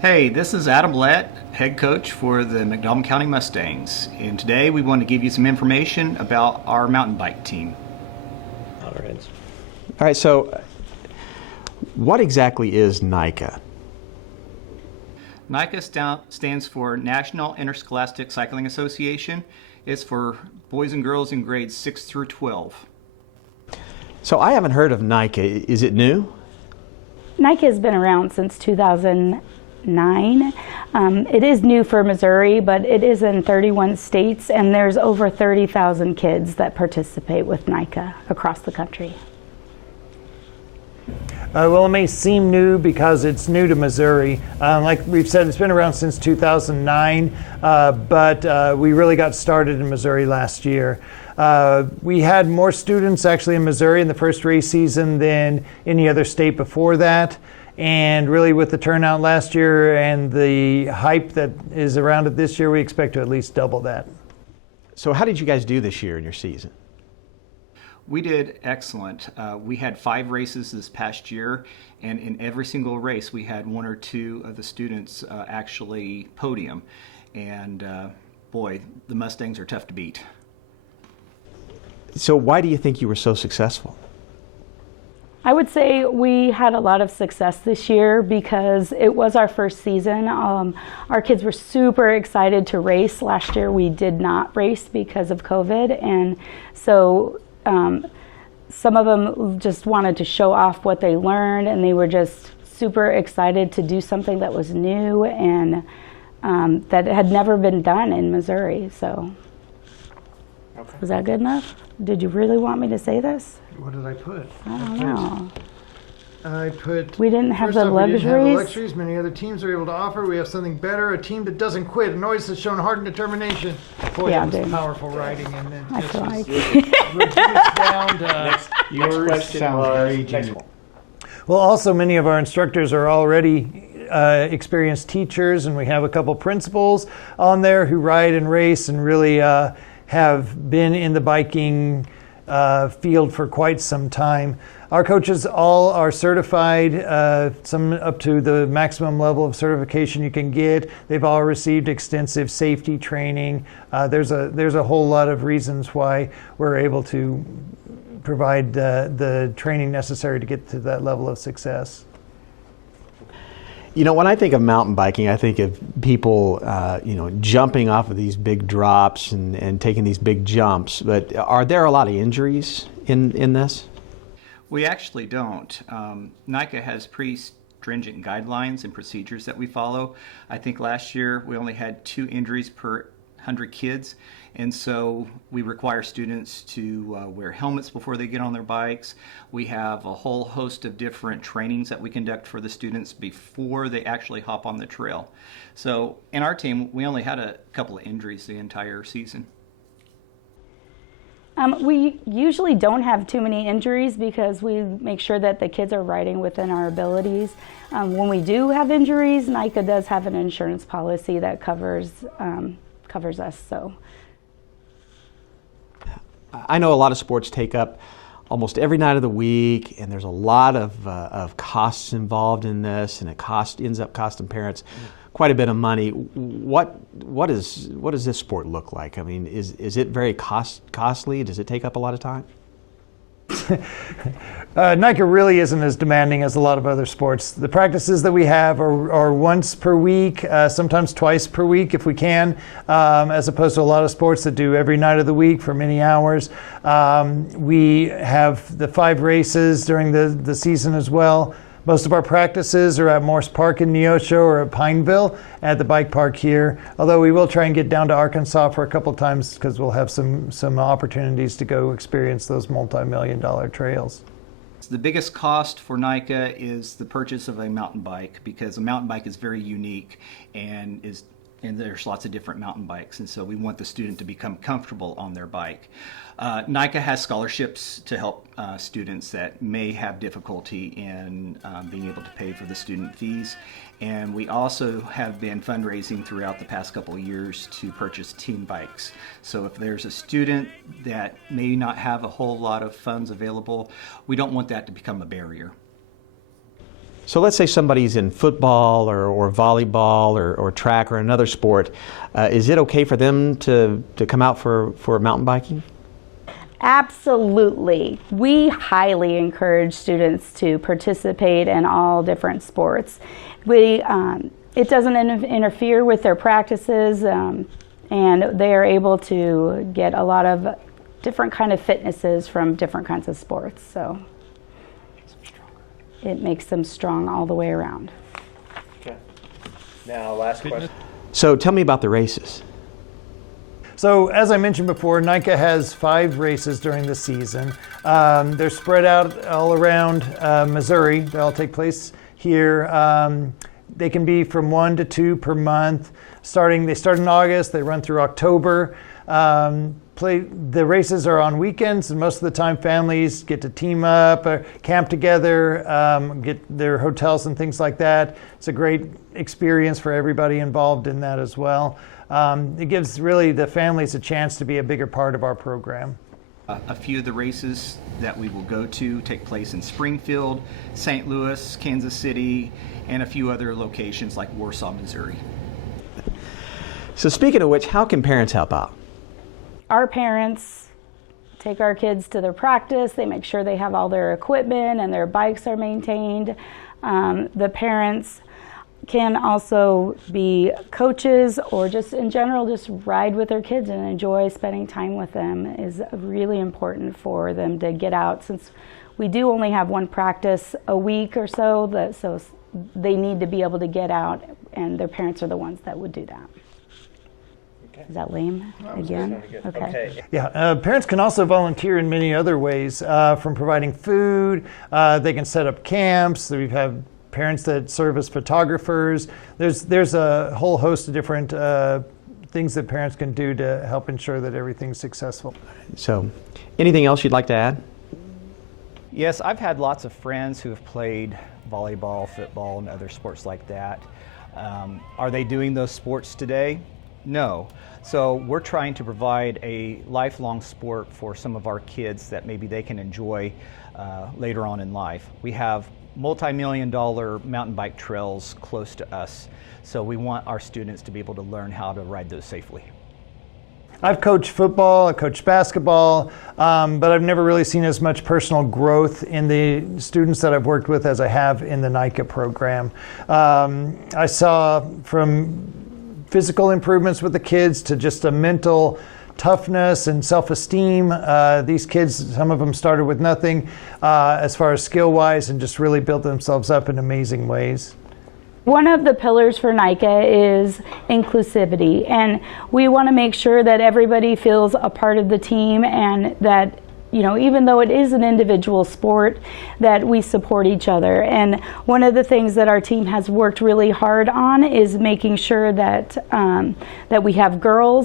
Hey, this is Adam Lett, head coach for the McDonald County Mustangs, and today we want to give you some information about our mountain bike team. All right. All right, so what exactly is Nica? Nica stands for National Interscholastic Cycling Association. It's for boys and girls in grades 6 through 12. So I haven't heard of Nica. Is it new? Nica has been around since 2009. It is new for Missouri, but it is in 31 states, and there's over 30,000 kids that participate with Nica across the country. Well, it may seem new because it's new to Missouri. Like we've said, it's been around since 2009, but we really got started in Missouri last year. We had more students actually in Missouri in the first race season than any other state before that. And really with the turnout last year and the hype that is around it this year, we expect to at least double that. So how did you guys do this year in your season? We did excellent. We had 5 races this past year, and in every single race we had 1 or 2 of the students actually podium. And boy, the Mustangs are tough to beat. So why do you think you were so successful? I would say we had a lot of success this year because it was our first season. Our kids were super excited to race. Last year we did not race because of COVID, and so some of them just wanted to show off what they learned, and they were just super excited to do something that was new and that had never been done in Missouri. So, okay. Was that good enough? Did you really want me to say this? What did I put? I don't know. I put. We didn't have the We didn't have the luxuries. luxuries many other teams are able to offer. We have something better, a team that doesn't quit and always has shown heart and determination. Boy, Yeah, that was dude. powerful writing, and then I just feel was like reduced down to. Next question sounds was, very next genuine. one. Well, also many of our instructors are already experienced teachers, and we have a couple principals on there who ride and race and really have been in the biking field for quite some time. Our coaches all are certified, some up to the maximum level of certification you can get. They've all received extensive safety training. There's a whole lot of reasons why we're able to provide the training necessary to get to that level of success. You know, when I think of mountain biking, I think of people, jumping off of these big drops and taking these big jumps. But are there a lot of injuries in this? We actually don't. NICA has pretty stringent guidelines and procedures that we follow. I think last year we only had 2 injuries per 100 kids, and so we require students to wear helmets before they get on their bikes. We have a whole host of different trainings that we conduct for the students before they actually hop on the trail. So in our team, we only had a couple of injuries the entire season. We usually don't have too many injuries because we make sure that the kids are riding within our abilities. When we do have injuries, NICA does have an insurance policy that covers us. So I know a lot of sports take up almost every night of the week, and there's a lot of costs involved in this, and ends up costing parents quite a bit of money. What does this sport look like? I mean, is it very costly? Does it take up a lot of time? Nica really isn't as demanding as a lot of other sports. The practices that we have are once per week, sometimes twice per week if we can, as opposed to a lot of sports that do every night of the week for many hours. We have the 5 races during the season as well. Most of our practices are at Morse Park in Neosho or at Pineville at the bike park here, although we will try and get down to Arkansas for a couple times because we'll have some opportunities to go experience those multi-million-dollar trails. The biggest cost for NICA is the purchase of a mountain bike, because a mountain bike is very unique and there's lots of different mountain bikes, and so we want the student to become comfortable on their bike. NICA has scholarships to help students that may have difficulty in being able to pay for the student fees, and we also have been fundraising throughout the past couple of years to purchase team bikes. So if there's a student that may not have a whole lot of funds available, we don't want that to become a barrier. So let's say somebody's in football or volleyball or track or another sport. Is it okay for them to come out for mountain biking? Absolutely. We highly encourage students to participate in all different sports. It doesn't interfere with their practices, and they are able to get a lot of different kind of fitnesses from different kinds of sports. So it makes them strong all the way around. Okay. Now, last question. So tell me about the races. So as I mentioned before, Nica has 5 races during the season. They're spread out all around Missouri. They all take place here. They can be from 1 to 2 per month. They start in August, they run through October. The races are on weekends, and most of the time families get to team up or camp together, get their hotels and things like that. It's a great experience for everybody involved in that as well. It gives really the families a chance to be a bigger part of our program. A few of the races that we will go to take place in Springfield, St. Louis, Kansas City, and a few other locations like Warsaw, Missouri. So speaking of which, how can parents help out? Our parents take our kids to their practice. They make sure they have all their equipment and their bikes are maintained. The parents can also be coaches, or just in general just ride with their kids and enjoy spending time with them. Is really important for them to get out, since we do only have one practice a week or so, so they need to be able to get out, and their parents are the ones that would do that. Okay. Is that lame again? Okay. Yeah, parents can also volunteer in many other ways, from providing food. They can set up camps. We have parents that serve as photographers. There's a whole host of different things that parents can do to help ensure that everything's successful. So anything else you'd like to add? Yes, I've had lots of friends who have played volleyball, football, and other sports like that. Are they doing those sports today? No. So we're trying to provide a lifelong sport for some of our kids that maybe they can enjoy later on in life. We have multi-million-dollar mountain bike trails close to us, so we want our students to be able to learn how to ride those safely. I've coached football, I've coached basketball, but I've never really seen as much personal growth in the students that I've worked with as I have in the Nica program. I saw from physical improvements with the kids to just a mental toughness and self-esteem. These kids, some of them started with nothing as far as skill-wise, and just really built themselves up in amazing ways. One of the pillars for Nica is inclusivity, and we want to make sure that everybody feels a part of the team, and that, you know, even though it is an individual sport, that we support each other. And one of the things that our team has worked really hard on is making sure that that we have girl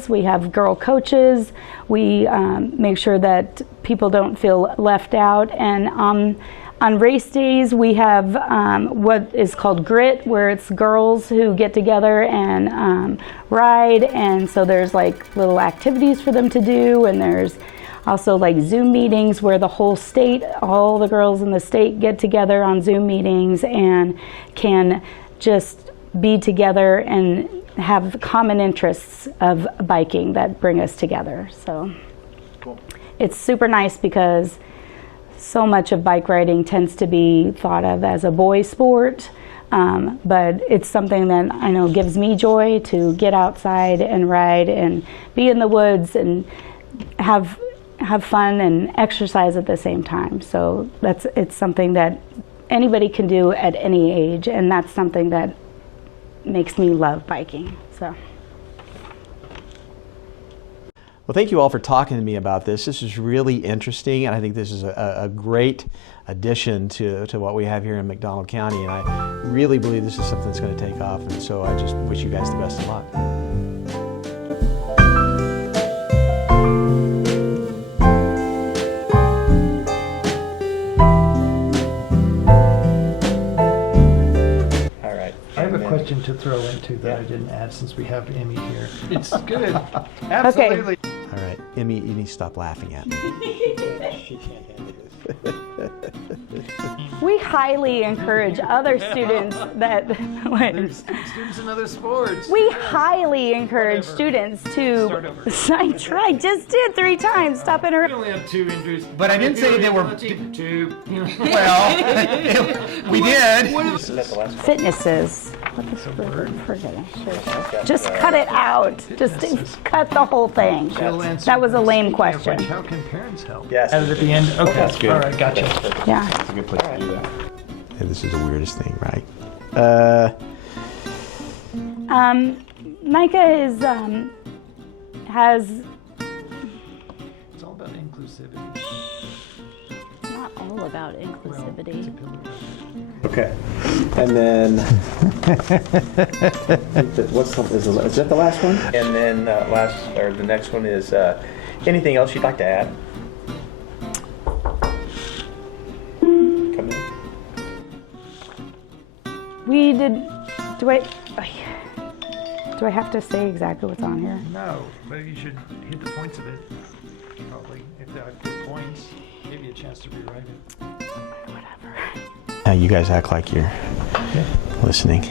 coaches, we make sure that people don't feel left out. And on race days, we have what is called Grit, where it's girls who get together and ride, and so there's like little activities for them to do, and there's also like Zoom meetings where the whole state, all the girls in the state get together on Zoom meetings and can just be together and have common interests of biking that bring us together. So cool. It's super nice because so much of bike riding tends to be thought of as a boy sport, but it's something that I know gives me joy to get outside and ride and be in the woods and have fun and exercise at the same time. So it's something that anybody can do at any age, and that's something that makes me love biking. So. Well, thank you all for talking to me about this. This is really interesting, and I think this is a great addition to what we have here in McDonald County, and I really believe this is something that's going to take off, and so I just wish you guys the best of luck. Question to throw into that I didn't add since we have Emmy here. It's good. Absolutely. Okay. All right, Emmy, you need to stop laughing at me. We highly encourage other students that. Students in other sports. We highly encourage students Start to. over. I tried, just did 3 times. Stop We interrupting. only have 2 injuries. But I didn't say they were. Two. Well, we did. Is that the last one? Fitnesses. What the forgetting? Just cut it out. Just cut the whole thing. That was a lame question. How can parents help? Yes. Added at the end? Okay. That's good. All right, gotcha. Yeah. It's a good place to do that. Yeah, this is the weirdest thing, right? Nica has It's all about inclusivity. not all about inclusivity. Okay. And then, is that the last one? And then the next one is anything else you'd like to add? Come in. We did. Do I have to say exactly what's on here? No, but you should hit the points of it. Probably. If there are good points, give you a chance to rewrite it. Whatever. Now you guys act like you're listening.